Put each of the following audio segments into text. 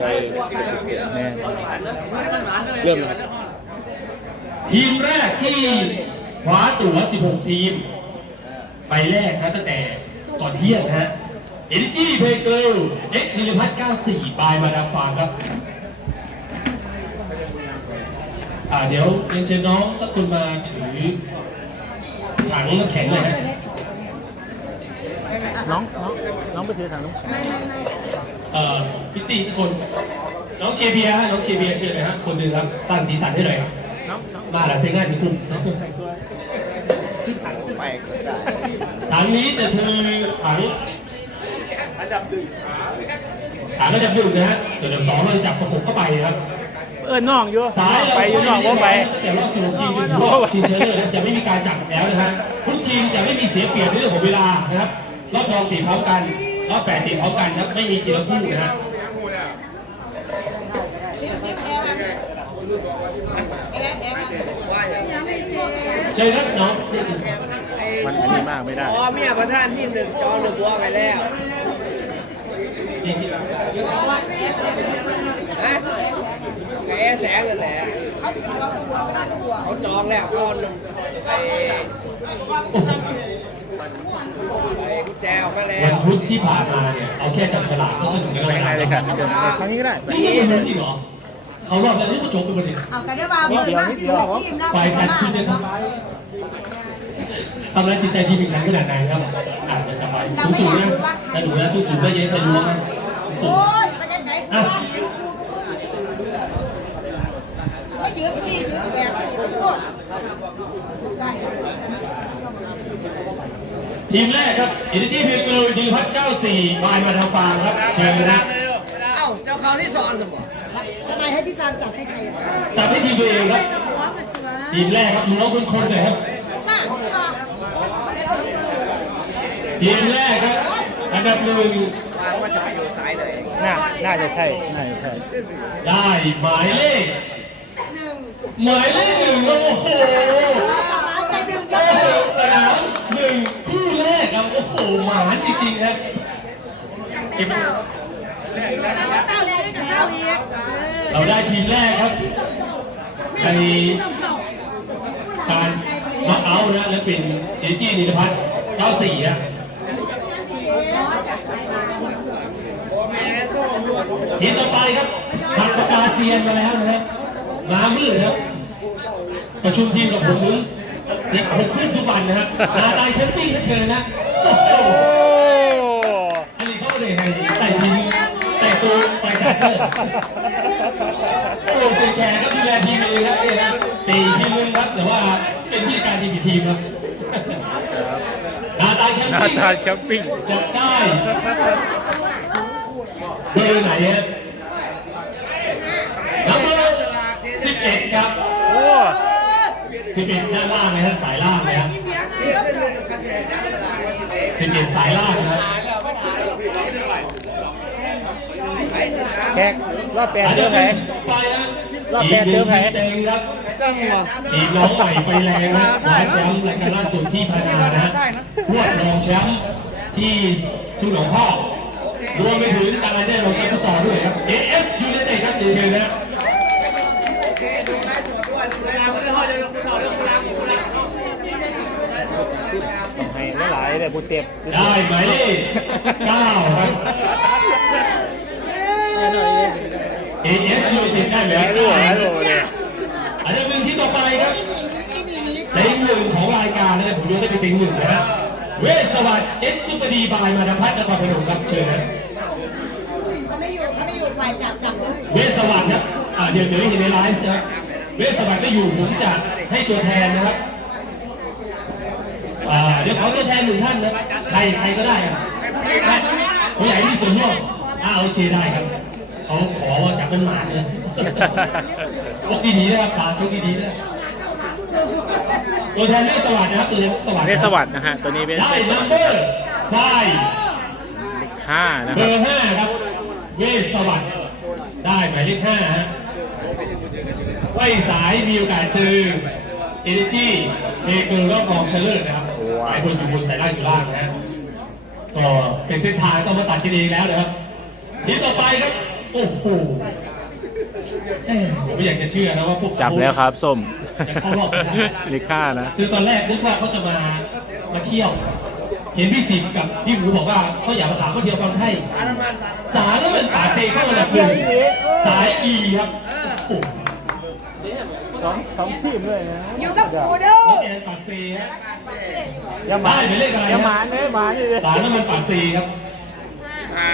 เริ่มแล้วทีมแรกที่คว้าตั๋ว 16 ทีม ไปแรกนะตั้งแต่ก่อนเที่ยงนะฮะเอเนจีเพเกิลเอ็กซ์นิลพัฒน์94 บายมาดามฟาร์มครับ อ่าเดี๋ยวเรียนเชิญน้องสักคนมาถือถังน้ำแข็งหน่อยฮะน้อง น้อง น้องไปถือถังน้ำแข็ง เอ่อพิตตี้ทุกคน น้องเชียร์เบียร์ฮะน้องเชียร์เบียร์เชิญเลยฮะคนหนึ่งครับสร้างสีสันให้หน่อยครับน้องน้องมาละเซ็งง่ายในกลุ่มเนาะไปก็ได้ถังนี้จะคือถังอันดับหนึ่งถังระดับหนึ่งนะฮะส่วนอันดับสองเราจะจับประกบเข้าไปนะครับเออน้องอยู่ซ้ายไปอยู่น้องว่าไปตั้งแต่รอบสิบทีมจนถึงรอบชิงชนะเลิศนะจะไม่มีการจับแล้วนะฮะทุกทีมจะไม่มีเสียเปรียบในเรื่องของเวลานะครับรอบรองตีพร้อมกัน รอบแปดตีพร้อมกันนะครับไม่มีทีละคู่นะฮะเชิญครับน้องมันอันนี้มากไม่ได้พอเมียประธานทีมหนึ่งจองหนึ่งบัวไปแล้วจริงฮะแกแสงนั่นแหละเขาจองแล้วคนหนึ่งไอ้ไอ้ กุญแจออกมาแล้ๆวันวพุธที่ผ่านมาเนี่ยเอาแค่จับฉลากก็สนุกกันไปแล้วไหนเลยครับเดี๋ยวครั้งนี้ก็ได้นี่ยังไม่รู้จริงเหรอเขารอบแล้วนี่ก็จบไปหมดเลยเอากันได้ว่าเบอร์ห้าสิบหกทีมนะฝ่ายจัดคุณจะทำร้ายทำร้ายจิตใจทีมอีกครั้งขนาดไหนครับอาจจะจะไปสูงๆนะแต่หนูนะสูงๆได้เยอะแต่ดูว่าสูงโอ้ยไปได้ไหนอะไม่ยืมสิยืมแบบโอ้ย ทีมแรกครับอินดี้พีเกิลดีพัท94บายมาทางฟางครับเชิญนะเอ้าเจ้าเขาที่สอนสมบัติทำไมให้พี่ฟางจับให้ใครอะจับให้ทีมตัวเองครับหัวมันตัวทีมแรกครับน้องคุณคนเลยครับน่าทีมแรกครับอันดับหนึ่งวางว่าจะไปอยู่สายไหนน่าน่าจะใช่น่าจะใช่ได้หมายเลขหมายเลขหนึ่งโอ้โหแต่หนึ่งโอ้โหสนามหนึ่ง คู่แรกครับ โอ้โห หมานจริงๆครับเก็บไว้เศร้าเลยกับเศร้าอีกเราได้ทีมแรกครับในการน็อกเอาท์นะและเป็นเอจีนิติพัฒน์94นะทีมต่อไปครับหักปากกาเซียนมาแล้วนะครับมามืดครับ ประชุมทีมกับผมนึงเด็กผมขึ้นทุกวันนะครับนาตายแคมปิ้งก็เชิญนะโอ้โหโอ้อันนี้เขาเลยไงแต่ทีมแต่ตัวไปจัดเลยโอ้เสียแขกก็ดูแลทีมเองครับเนี่ยครับตีทีมนึงครับแต่ว่าเป็นผู้จัดการทีมอีกทีมครับนาตายแคมหน้าปิ้งตาแคมปิ้งจับได้เบอร์ไหนฮะนัมเบอร์สิบเอ็ดครับโอ้สิบเอ็ดด้านล่างนะฮะสายล่างนะฮะสิบ เอ็ดสายล่างนะครับแขกรอบแปดอาจเจจะอไหนเป็นไปนะรอบแปดเจองใครทีมเต็งครับทีมน้องใหม่ไฟแรงนะคว้าแชมป์รายการล่าสุดที่พานานะพวดรองแชมป์ที่ทุ่งหนองพ่อกรวมไปถึงการได้รองแชมป์ฟุตซอลด้วยครับ AS United ครับเดี๋ยวเชิญนะต้องให้หลายๆ เลยผู้เสียบได้หมายเลข9ครับ AS United ได้หมายหลายเลลูกขหลาย9ลูกเลยอันนี้เป็นที่ต่อไปครับเต็งหนึ่งของรายการนะครับผมยกให้เป็นเต็งหนึ่งนะฮะเวสสวัสดิ์เอ็กซ์ซุปเปอร์ดีบายมาดามพัฒน์นครพนมครับเชิญนะเขาไม่อยู่เขาไม่อยู่ฝ่ายจับจับเลยเวสสวัสดิ์ครับอ่าเดี๋ยวเดี๋ยวเห็นในไลฟ์นะครับเวสสวัสดิ์ก็อยู่ผมจะให้ตัวแทนนะครับ อ่าเดี๋ยวขอตัวแทนหนึ่งท่านนะใครใครก็ได้ครับผู้ใหญ่ที่ส่วนร่วมอ่าโอเคได้ครับเขาขอจับเป็นหมาเลยโชคดีๆนะครับตาโชคดีๆนะตัวแทนเวสสวัสดิ์นะครับตัวแทนสวัสดิ์เวสสวัสดิ์นะฮะตัวนี้เป็นได้นัมเบอร์ไฟห้านะเบครัอบร์ห้าครับ เวสสวัสดิ์ได้หมายเลขห้าฮะไว้สายมีโอกาสเจอเอเนจีเอเกิร์รอบรองชนะเลิศนะครับ สายบนอยู่บนสายล่างอยู่ล่างนะฮะก็เป็นเส้นทางต้องมาตัดกันเองแล้วนะครับทีมต่อไปครับ โอ้โหเอ้ยผมไม่อยากจะเชื่อนะว่าพวกเขาจับแล้วครับส้มจะเข้ารอบไม่ได้ ลิค่านะ คือตอนแรกนึกว่าเขาจะมามาเที่ยว เห็นพี่สิบกับพี่หมูบอกว่าเขาอยากมาถามเขาเที่ยวคนไทยสารน้ำมันสารน้ำมันสายแล้วเป็นป่าเซเข้าระดับหนึ่งสายอีครับโอ้โห สองสองทีมเลยนะอยู่กับกูเด้น้อองแอนปากเซฮะอย่าหมาได้หมายเลขอะไรนะอย่าหมาเลยหมาเลยสายแล้วมันปากเซครับอ่า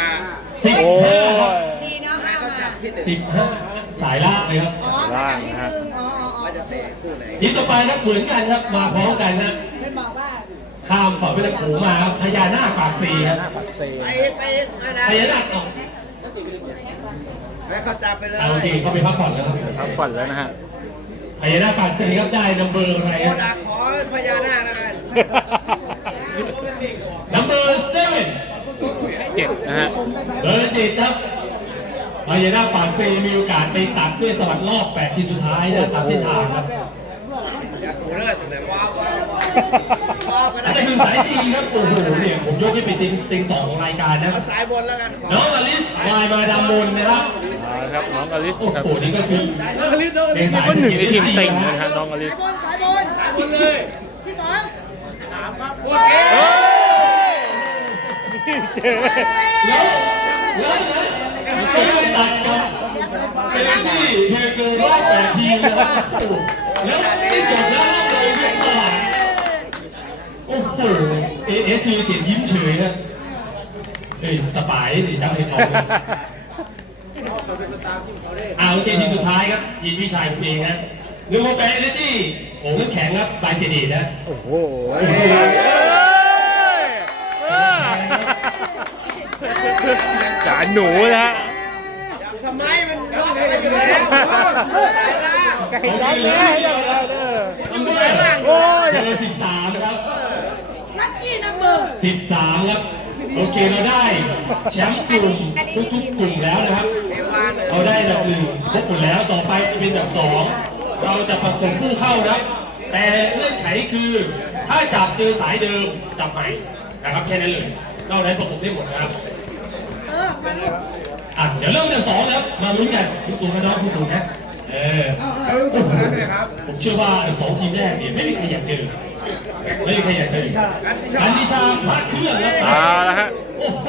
สิบโอ้ห้าครับยดีเนาะห้ามาที่หนึ่งสิบห้าสายล่างเลยครับอ๋อล่างนะฮะอ๋ออ๋อว่าจะเตะคู่ไหนทีมต่อไปครับเหมือนกันครับมาพร้อมกันนะเพื่อนบอกว่าข้ามฝั่งเป็นโขงมาครับพญานาคปากเซครับหน้าปักเซไปไปมาดาพญานาคออกแม่เขาจับไปเลยเอาโอเคเขาไปพักผ่อนแล้วครับพักผ่อนแล้วนะฮะ พญานาคปากเซครับได้นัมเบอร์อะไรโอครับดาขอพญานาคแล้วกันนัมเบอร์เซเว่นเจ็ดนะฮะเบอร์เจ็ดครับพญานาคปากเซมีโอกาสไปตัดด้วยสวัสดิ์รอบแปดทีมสุดท้ายนะตามเส้นทางครับอยากดูเลือดแต่ว้าวว้าวไปอันได้นี้คือสายจีครับโอ้โหเนี่ยผมยกให้เป็นติงติงสองของรายการนะ เอาสายบนแล้วกันขอน้องอลิสวายมาดามมนนะครับะครับน้องอลิสครับโหนี่ก็คือเป็นสายก็หนึ่งในทีมเต็งนะนะฮะน้องอลิสบนสายบนสายบนเลยที่สองเฮ้ยนี่เจอแล้วแล้วนะไปไปตัดกับเอจีเพียเกินรอบแปดทีมนะครับโอ้โหแล้วที่จบแล้วรอบเลยเพียงสลับโอ้โหเอเอสจีเจ็ดยิ้มเฉยนะเฮ้ยสปายดิจำให้เขาเลย อ่าโอเคทีมสุดท้ายครับทีมพี่ชายผมเองนะหนึ่งโมแปดเอเนจีโอ้น้ำแข็งครับบายเซดีนะโอ้โหจานหนูนะฮะทำไมมันล็อกไปอยู่แล้วสายล่างไก่ร้อนเลยเด้อเด้อนัมเบอร์โอ้ยเบอร์สิบสามครับลัคกี้นัมเบอร์สิบสามครับ โอเคเราได้แชมป์กลุ่มทุกๆกลุ่มแล้วนะครับ เอวานเลยเราได้อันดับหนึ่งครบหมดแล้วต่อไปเป็นอันดับสองเราจะประกบผู้เข้านะครับแต่เงื่อนไขคือถ้าจับเจอสายเดิมจับใหม่นะครับแค่นั้นเลยนอกนั้นประกบได้หมดนะครับเออมาลูกอะเดี๋ยวเริ่มจากสองแล้วมาลุ้นกันผู้สูงนะน้องผู้สูงนะเออผมเชื่อว่าสองทีมแรกเนี่ยไม่มีใครอยากเจอไม่มีใครอยากเจอกันดิชาพัดเครื่องแล้วเอาละฮะโอ้โห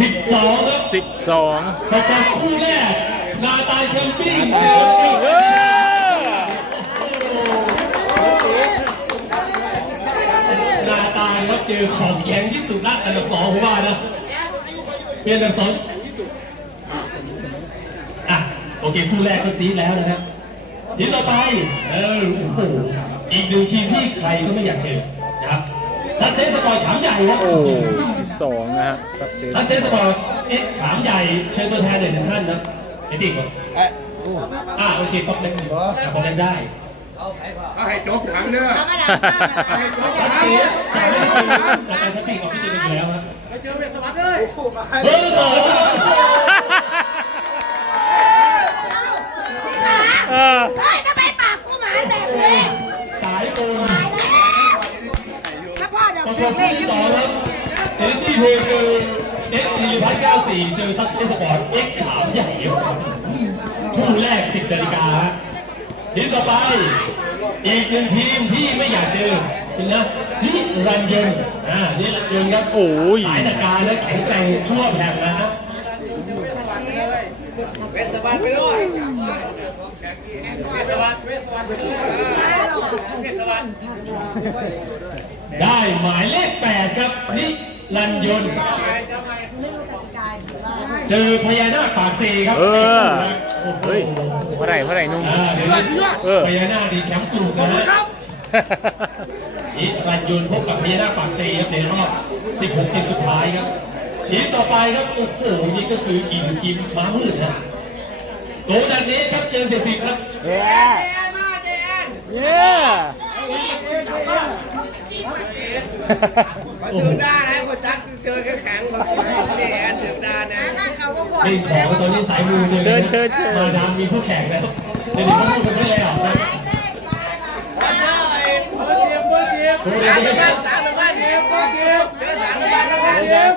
12ครับสิบสองประกบคู่แรกนาตาแคมปิ้งเจอกับนาตาครับเจอของแข็งที่สุดนัดอันดับสองผมว่านะเป็นอันดับสองอะโอเคคู่แรกก็ซีแล้วนะครับทีต่อไปเออโอ้โหอีกหนึ่งทีมที่ใครก็ไม่อยากเจอนะครับซัสเซสสปอยถามใหญ่ครับ สองนะฮะสักเซสซัสเซสปอร์ตเอ็กขามใหญ่เชิญตัวแทนหนึ่งท่านนะไอ้ติ๊กก่อนอะโอเคครบแล้วครบแล้วได้เอาให้จบถังเด้อเอากระดาษข้างนะซัสเซสจะไม่ได้เจอแต่ในทัพปี้ของพี่เจออีกแล้วนะเบอร์สองเออเฮ้ยทำไมปากกูหมาแบบนี้สายโอนตายแล้วถ้าพ่อเดี๋ยวประกเช็บคเลคู่ขที่ที่สส อองงครับเอจีเพเกอร์เอ็กทีพัทเก้าสี่เจอซัสเซสปอร์ตเอ็กขามใหญ่ครับคู่แรกสิบนาฬิกาฮะทีมต่อไปอีกหนึ่งทีมที่ไม่อยากเจอนะนี่รันยนต์อ่านี่รันยนต์ครับโอ้ยสายตะการและแข็งแกร่งทั่วแผ่นนะฮะเวสบานไปด้วยได้หมายเลขแปดครับนี่ รันยนต์เจอพญานาคปากเซครับเออโอ้โหเฮ้ยเมื่อไหร่เมื่อไหร่นุ่มอ่าเดี๋ยวนี้เออพญานาคดีแชมป์กลุ่มนะฮะนี่รันยนต์พบกับพญานาคปากเซครับในรอบ 16 ทีมสุดท้ายครับทีมต่อไปครับโอ้โหนี่ก็คืออีกหนึ่งทีมม้ามืดนะโกดันเนสครับเจอเสียสิบครับเย้เจแอนมาเจแอนเย้มา ถึงด้านนะคนจักเจอแข็งแข็งแบบเจแอนถึงด้านนะเขาก็หมดนี่ของตอนนี้สายมือเจอเชิญเชิญเชิญมาดามมีผู้แข่งแล้วเดี๋ยวนี้เขาพูดกันไม่แล้วนะมาเจอไอ้โกดันสามเนบ้าสนสามบ้านเดียวเจอสามบ้านแล้วกัน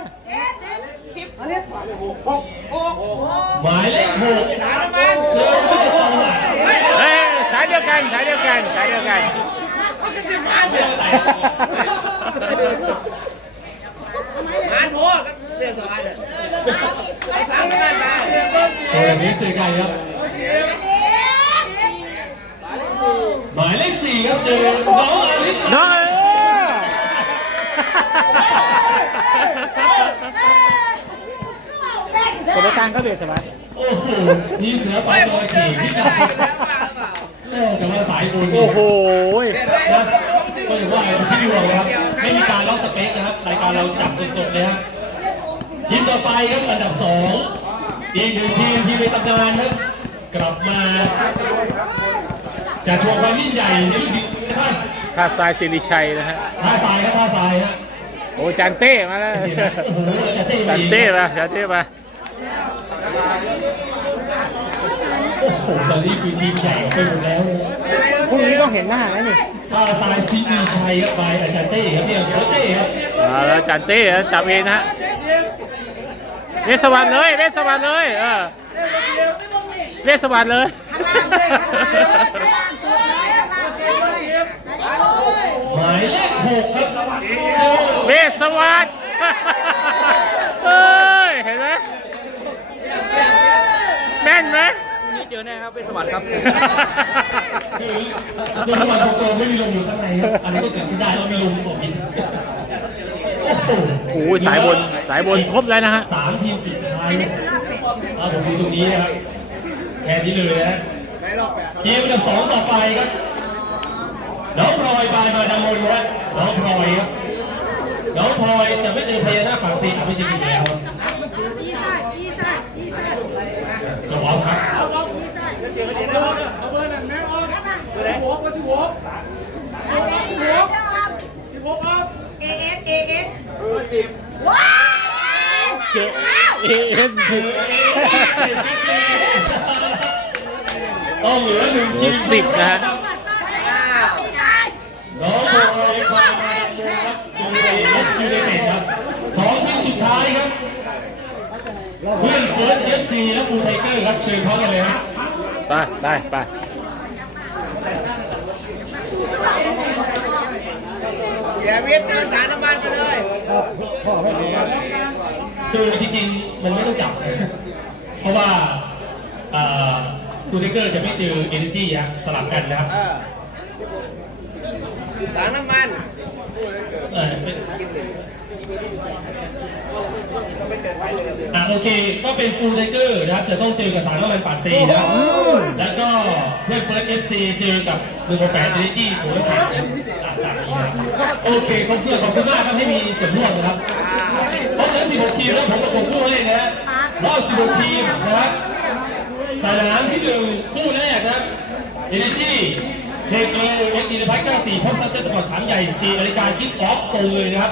หมายเลขหกสามบ้านเจอเวสสวัสดิ์เฮ้ยสายเดียวกันสายเดียวกันสายเดียวกัน ก็จะมาเดียวมานโพกับเสือสวัสดิ์สามบ้านมาโกดันเนสสื่อไก่ครับ หมายเลขสี่ครับเจอน้องอลิสน้อยสมการก็เบียดสมัยโอ้โหมีเสือปลาจระเข้ที่ดำโอ้ แต่ว่าสายบุญโอ้โหนะก็อย่างว่าที่พี่บอกนะครับไม่มีการล็อกสเปคนะครับรายการเราจับสดๆเลยครับทีมต่อไปครับอันดับสองอีกหนึ่งทีมที่เป็นตำนานครับกลับมาจะทวงความยิ่งใหญ่ในที่สุดท่านท่าทรายสิริชัยนะฮะท่าทรายครับท่าทรายครับโอ้จานเต้มาแล้วโอ้โหแล้วจะเต้จานอีกเต้มาจานเต้มา โอ้โหตอนนี้คือทีมใหญ่ไปหมดแล้วพรุ่งนี้ต้องเห็นหน้าแล้วนี่ท่าทรายซิมีชัยครับบายอาจารย์เต้ครับเนี่ยโค้ชเต้ครับมาแล้วจานเต้จับเองนะฮะเวสสวรรค์เลยเวสสวรรค์เลยเออเวสสวรรค์เลย หมายเลขหกครับเจอเวสสวรรค์เอ้ยเห็นไหมแม่นไหม นี่ เจอแน่ครับเป็นสวัสดิ์ครับคือโดนวันโกงไม่มีลมอยู่ข้างในครับอันนี้ก็เกิดขึ้นได้เรามีลมบอกผิดโอ้โหโอ้โหสายบนสายบนครบแล้วนะฮะสามทีมสุดท้ายเอาผมดูตรงนี้นะครับแค่นี้เลยนะไม่รอบแปดทีมอันดับสองต่อไปครับน้องพลอยบายมาดามนครับน้องพลอยครับน้องพลอยจะไม่เจอพญานาคปากซีอะไม่เจออีกแล้วจะว้าวครับ เจเอ็นต้องเหลือหนึ่งทีมสิบนะฮะน้องพลอยบามาดามนครับจูเอเอสยูไนเต็ดครับสองทีมสุดท้ายครับ เพื่อนเฟิร์สเอฟซีและฟูไทเกอร์ครับเชิญพร้อมกันเลยครับ ไปไปไปเสียวิทย์เจอสารน้ำมันไปเลยคือจริงๆ มันไม่ต้องจับ เพราะว่าฟูลไทเกอร์จะไม่เจอเอเนจีฮะสลับกันนะครับเออสารน้ำมันเอะโอเค ก็เป็นฟูลไทเกอร์นะครับ จะต้องเจอกับสารน้ำมันปากซีนะครับแล้วก็เพื่อนเฟิร์สเอฟซีเจอกับหนึ่งแปดเอเนจีโอ้ยขาดอะตามโอเคขอบคุณขอบคุณมากครับที่มีส่วนร่วมนะครับเพราะฉะนั้น16 ทีมแล้วผมกับผมพูดให้นะฮะรอบ16 ทีมนะครับสนามที่หนึ่งคู่แรกนะครับเอเนจี เทโกเอ็กซ์อินพัท94พบซัสเซสปอร์ตถามใหญ่4นาฬิกาคิกออฟตรงเลยนะครับ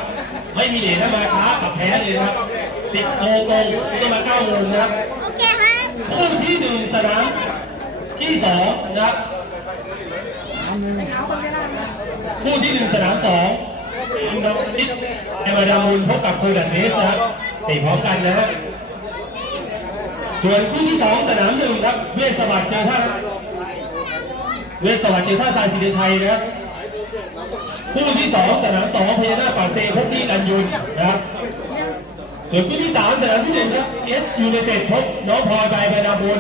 ไม่มีเหรียญถ้ามาช้ากับแพ้เลยนะครับ10โมงตรงก็มา9โมงนะครับโอเคฮะคู่ที่หนึ่งสนามที่สองนะครับคู่ที่หนึ่งสนามสองคุณน้องนิดแอมาดามุนพบกับโคดันเนสนะครับเตะพร้อมกันนะฮะส่วนคู่ที่สองสนามหนึ่งครับเวสสวัสดิ์เจอท่า เวสสวัสดิ์เจท่าทรายศิริชัยนะครับคู่ที่สองสนามสองพญานาคปาเซพบดีดันยุนนะครับส่วนคู่ที่สามสนามที่หนึ่งครับเอสยูไนเต็ดพบน้องพลอยใบใบนาบุญ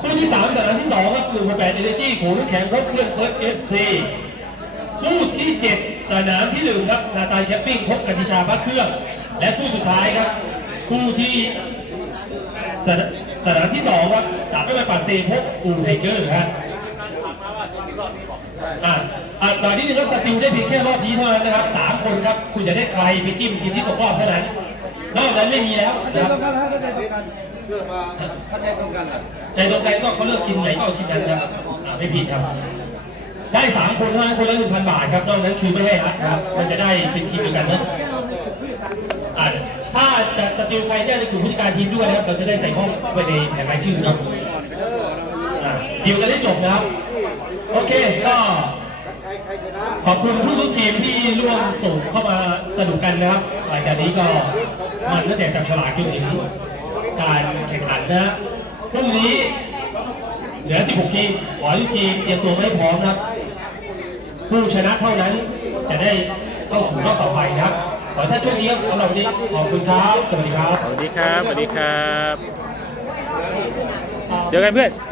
คู่ที่สามสนามที่สองครับหนึ่งแปดเอเนจีขูน้ำแข็งพบเพื่อนเฟิร์สเอฟซีคู่ที่เจ็ดสนามที่หนึ่งครับนาตาแคปปิ้งพบกัติชาพัดเครื่อง และคู่สุดท้ายครับ คู่ที่สนามที่สองครับสามไม่ไปปัดเซพบอูไทเกอร์ครับ อะอะตอนนี้นึงก็สติลได้เพียงแค่รอบนี้เท่านั้นนะครับสามคนครับ คุณจะได้ใครไปจิ้มทีมที่ตกรอบเท่านั้น นอกนั้นไม่มีแล้วนะครับถ้าใจตรงกันอะใจตรงกันก็เขาเลือกทีมไหนก็เอาทีมนั้นครับอ่าไม่ผิดครับ ได้สามคนเท่านั้นคนละหนึ่งพันบาทครับ นอกนั้นคือไม่ให้รัดนะครับ มันจะได้เป็นทีมเดียวกันนะอ่าถ้าจะสติลใครแจ้งในกลุ่มผู้จัดการทีมด้วยนะครับ เราจะได้ใส่ห้องไว้ในแผนรายชื่อครับอ่า ดีลกันได้จบนะครับ โอเคก็ขอบคุณทุกทุกทีมที่ร่วมส่งเข้ามาสนุกกันนะครับรายการนี้ก็มันตั้งแต่จับฉลากจนถึงการแข่งขันนะพรุ่งนี้เหลือ 16 ทีม ขอทุกทีมเตรียมตัวให้พร้อมนะครับ ผู้ชนะเท่านั้นจะได้เข้าสู่รอบต่อไปนะครับ ขอให้ท่านโชคดีครับสำหรับวันนี้ขอบคุณครับ สวัสดีครับ สวัสดีครับ สวัสดีครับ เจอกันเพื่อน